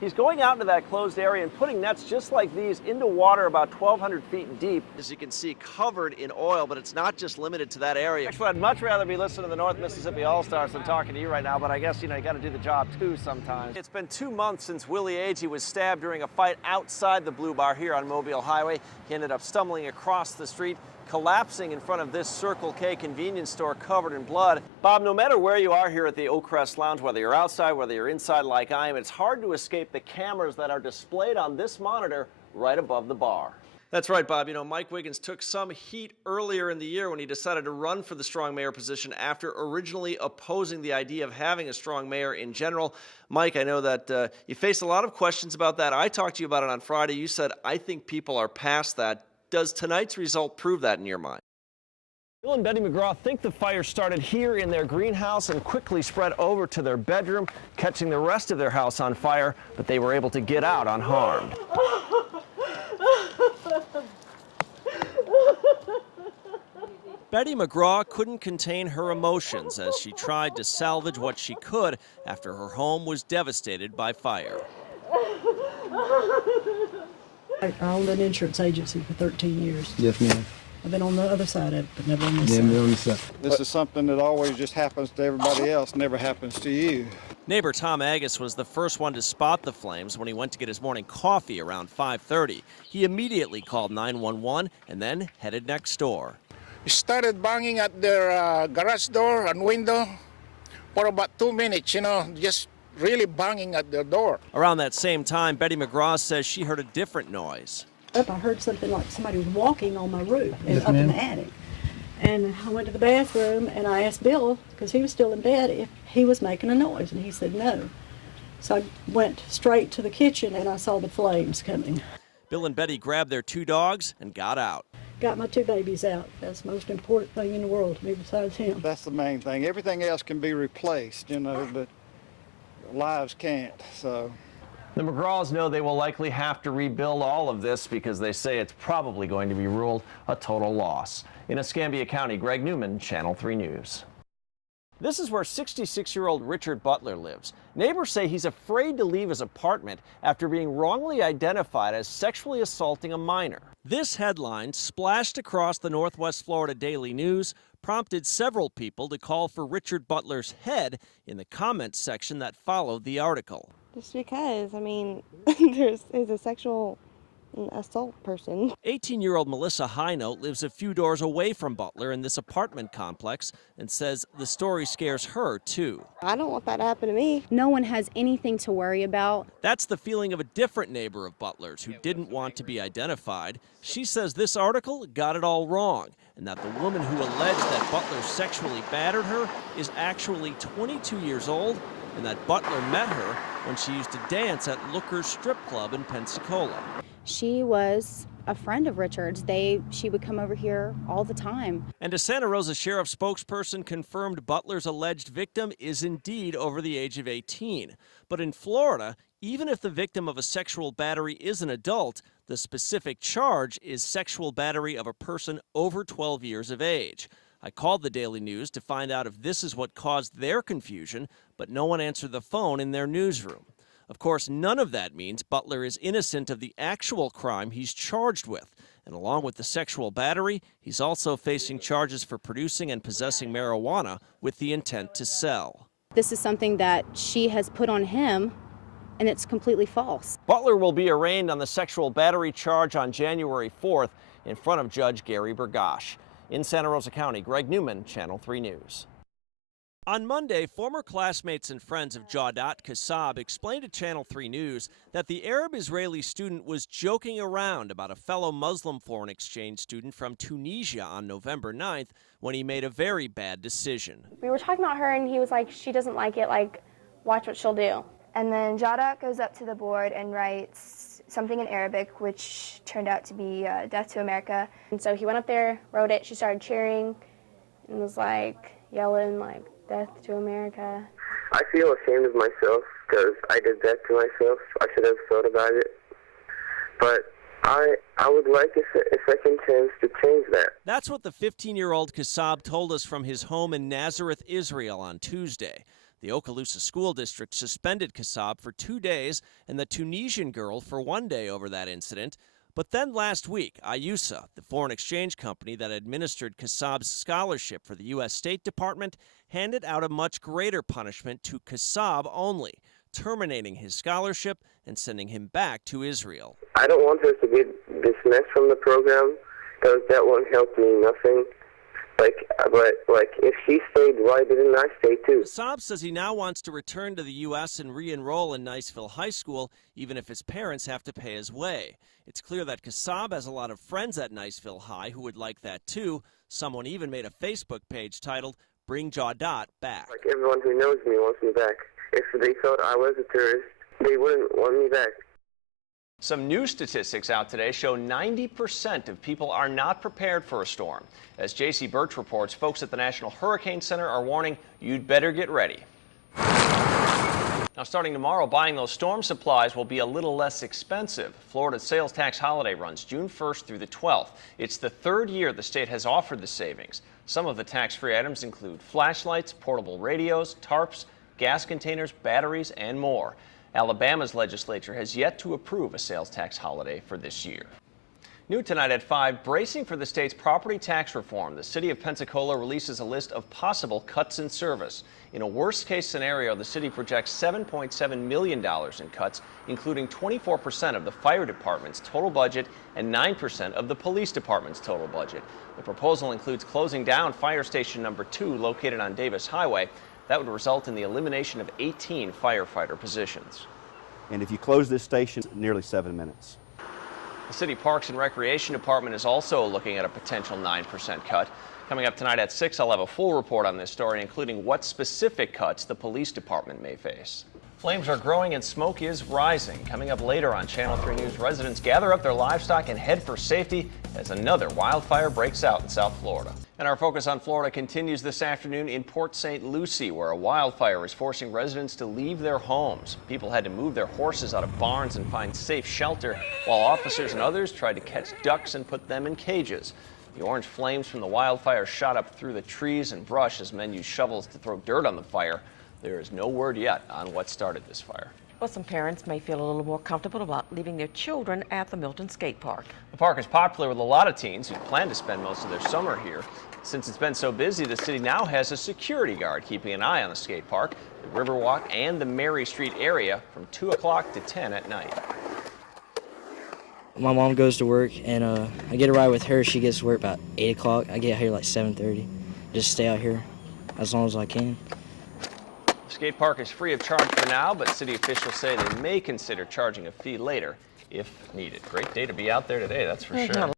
He's going out into that closed area and putting nets just like these into water about 1,200 feet deep. As you can see, covered in oil, but it's not just limited to that area. Actually, I'd much rather be listening to the North Mississippi All-Stars than talking to you right now, but I guess, you got to do the job too sometimes. It's been 2 months since Willie Agee was stabbed during a fight outside the Blue Bar here on Mobile Highway. He ended up stumbling across the street, collapsing in front of this Circle K convenience store covered in blood. Bob, no matter where you are here at the Oakcrest Lounge, whether you're outside, whether you're inside like I am, it's hard to escape the cameras that are displayed on this monitor right above the bar. That's right, Bob. Mike Wiggins took some heat earlier in the year when he decided to run for the strong mayor position after originally opposing the idea of having a strong mayor in general. Mike, I know that you faced a lot of questions about that. I talked to you about it on Friday. You said, I think people are past that. Does tonight's result prove that in your mind? Bill and Betty McGraw think the fire started here in their greenhouse and quickly spread over to their bedroom, catching the rest of their house on fire, but they were able to get out unharmed. Betty McGraw couldn't contain her emotions as she tried to salvage what she could after her home was devastated by fire. I owned an insurance agency for 13 years. Yes, ma'am. I've been on the other side of it, but never on this side. Never on this side. This is something that always just happens to everybody else, never happens to you. Neighbor Tom Agus was the first one to spot the flames when he went to get his morning coffee around 5:30. He immediately called 911 and then headed next door. He started banging at their garage door and window for about 2 minutes, just really banging at their door. Around that same time, Betty McGraw says she heard a different noise. I heard something like somebody was walking on my roof Yes, up in ma'am. the attic. And I went to the bathroom and I asked Bill, because he was still in bed, if he was making a noise, and he said no. So I went straight to the kitchen and I saw the flames coming. Bill and Betty grabbed their 2 dogs and got out. Got my 2 babies out. That's the most important thing in the world to me besides him. That's the main thing. Everything else can be replaced, but lives can't, so. The McGraws know they will likely have to rebuild all of this because they say it's probably going to be ruled a total loss. In Escambia County, Greg Neumann, Channel 3 News. This is where 66-year-old Richard Butler lives. Neighbors say he's afraid to leave his apartment after being wrongly identified as sexually assaulting a minor. This headline, splashed across the Northwest Florida Daily News, prompted several people to call for Richard Butler's head in the comments section that followed the article. Just because, he's a sexual assault person. 18-year-old Melissa Highnote lives a few doors away from Butler in this apartment complex and says the story scares her, too. I don't want that to happen to me. No one has anything to worry about. That's the feeling of a different neighbor of Butler's who didn't want to be identified. She says this article got it all wrong, and that the woman who alleged that Butler sexually battered her is actually 22 years old, and that Butler met her when she used to dance at Looker's Strip Club in Pensacola. She was a friend of Richard's. She would come over here all the time. And a Santa Rosa sheriff spokesperson confirmed Butler's alleged victim is indeed over the age of 18. But in Florida, even if the victim of a sexual battery is an adult, the specific charge is sexual battery of a person over 12 years of age. I called the Daily News to find out if this is what caused their confusion, but no one answered the phone in their newsroom. Of course, none of that means Butler is innocent of the actual crime he's charged with. And along with the sexual battery, he's also facing charges for producing and possessing marijuana with the intent to sell. This is something that she has put on him, and it's completely false. Butler will be arraigned on the sexual battery charge on January 4th in front of Judge Gary Bergosh. In Santa Rosa County, Greg Neumann, Channel 3 News. On Monday, former classmates and friends of Jawdat Kassab explained to Channel 3 News that the Arab-Israeli student was joking around about a fellow Muslim foreign exchange student from Tunisia on November 9th when he made a very bad decision. We were talking about her and he was like, she doesn't like it, watch what she'll do. And then Jawdat goes up to the board and writes something in Arabic, which turned out to be Death to America. And so he went up there, wrote it, she started cheering and was yelling Death to America. I feel ashamed of myself because I did that to myself. I should have thought about it. But I would like a second chance to change that. That's what the 15-year-old Kassab told us from his home in Nazareth, Israel on Tuesday. The Okaloosa School District suspended Kassab for 2 days and the Tunisian girl for 1 day over that incident. But then last week, IUSA, the foreign exchange company that administered Kassab's scholarship for the U.S. State Department, handed out a much greater punishment to Kassab only, terminating his scholarship and sending him back to Israel. I don't want her to be dismissed from the program because that won't help me nothing. But if she stayed, why didn't I stay too? Kassab says he now wants to return to the U.S. and re-enroll in Niceville High School, even if his parents have to pay his way. It's clear that Kassab has a lot of friends at Niceville High who would like that too. Someone even made a Facebook page titled, "Bring Jawdat Back." Like everyone who knows me wants me back. If they thought I was a tourist, they wouldn't want me back. Some new statistics out today show 90% of people are not prepared for a storm. As J.C. Birch reports, folks at the National Hurricane Center are warning you'd better get ready. Now, starting tomorrow, buying those storm supplies will be a little less expensive. Florida's sales tax holiday runs June 1st through the 12th. It's the third year the state has offered the savings. Some of the tax-free items include flashlights, portable radios, tarps, gas containers, batteries, and more. Alabama's legislature has yet to approve a sales tax holiday for this year. New tonight at 5, bracing for the state's property tax reform, the city of Pensacola releases a list of possible cuts in service. In a worst-case scenario, the city projects $7.7 million in cuts, including 24% of the fire department's total budget and 9% of the police department's total budget. The proposal includes closing down Fire Station Number 2, located on Davis Highway. That would result in the elimination of 18 firefighter positions. And if you close this station, nearly 7 minutes. The City Parks and Recreation Department is also looking at a potential 9% cut. Coming up tonight at 6, I'll have a full report on this story, including what specific cuts the police department may face. Flames are growing and smoke is rising. Coming up later on Channel 3 News, residents gather up their livestock and head for safety as another wildfire breaks out in South Florida. And our focus on Florida continues this afternoon in Port St. Lucie, where a wildfire is forcing residents to leave their homes. People had to move their horses out of barns and find safe shelter, while officers and others tried to catch ducks and put them in cages. The orange flames from the wildfire shot up through the trees and brush as men used shovels to throw dirt on the fire. There is no word yet on what started this fire. Well, some parents may feel a little more comfortable about leaving their children at the Milton Skate Park. The park is popular with a lot of teens who plan to spend most of their summer here. Since it's been so busy, the city now has a security guard keeping an eye on the skate park, the Riverwalk, and the Mary Street area from 2 o'clock to 10 at night. My mom goes to work, and I get a ride with her. She gets to work about 8 o'clock. I get here like 7:30. Just stay out here as long as I can. The skate park is free of charge for now, but city officials say they may consider charging a fee later if needed. Great day to be out there today, that's for sure.